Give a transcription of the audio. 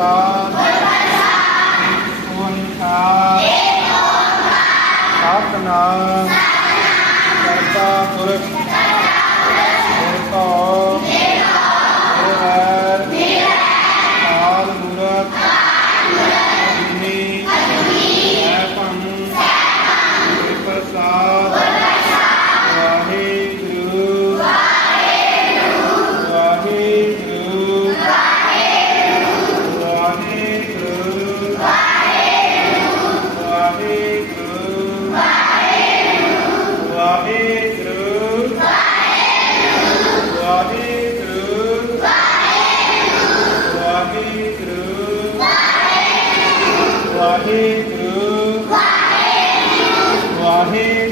คนคุณครับศาสนาศาสนาพระพุทธ